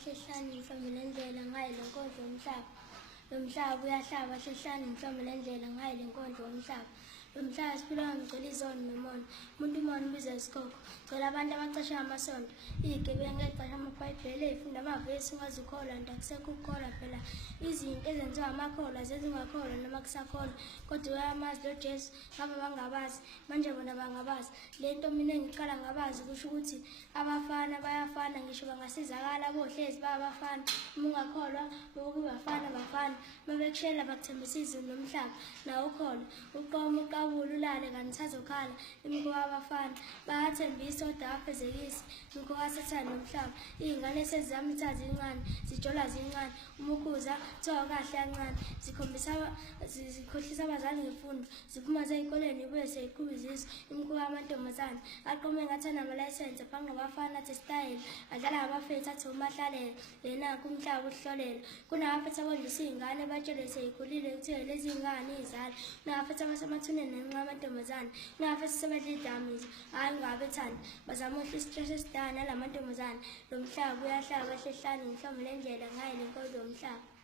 hlehlani ngihlobe lendlela ngayi lenkondlo yomhlaba. Lo mhlaba uyahlaba hlehlani ngihlobe lendlela ngayi lenkondlo yomhlaba. Lo mhlaba siphila ngigcwele izoni nomona. Umuntu umona ubiza isikhokho. Gcwele abantu abacasha amasonto. Izigebengu ezicasha amabhayibheli ezifunda amavesi ungazikholwa ndakusekho ukukholwa phela. Izinto ezenziwa amakholwa zezingakholwa noma kusakholwa. Kodwa uyamazi lo Jesu ngaba bangabazi manje bona bangabazi. Lento mina engiqala ngabazi kusho ukuthi abafana bayafana ngisho bangasizakala bohlezi babafana. Uma ungakholwa ukubafana bafana. Mabekushela bakuthembisa izulu nomhlaba nawe ukholwa. Uqoma uqabule ulale kanti sazokhala imikhuba abafana. Bayathembisa kodwa bafezekisi imikhuba yasathane nomhlaba. Iy'ngane esezizama ithazi incane zijola zincane. Umukhuza kuthiwa kahle kancane. Zikhohlisa abazali ngemfundo. Ziphuma ey'koleni ibuye seyiqhuba izizwe imikhuba yamantombazane. Aqome ngathi anamalayisensi abhanqa abafana athi sitayela. Adlala ngabafethu athi umahlalela. Yena kumhlaba ukuhlolela. Kunabafethu abondlisa iy'ngane batshele seyikhulile kuthiwe lezi ngane izala. Kunabafethu abasemathuneni nenxa amantombazane. Kunabafethu sebedla idamizwe hhayi ngabe ethanda. Bazama ukwehlisa isitresi esidala nalamantombazane. Lo mhlaba uyahlaba hlehlani ngihlobe lendlela ngayi lenkondlo yomhlaba.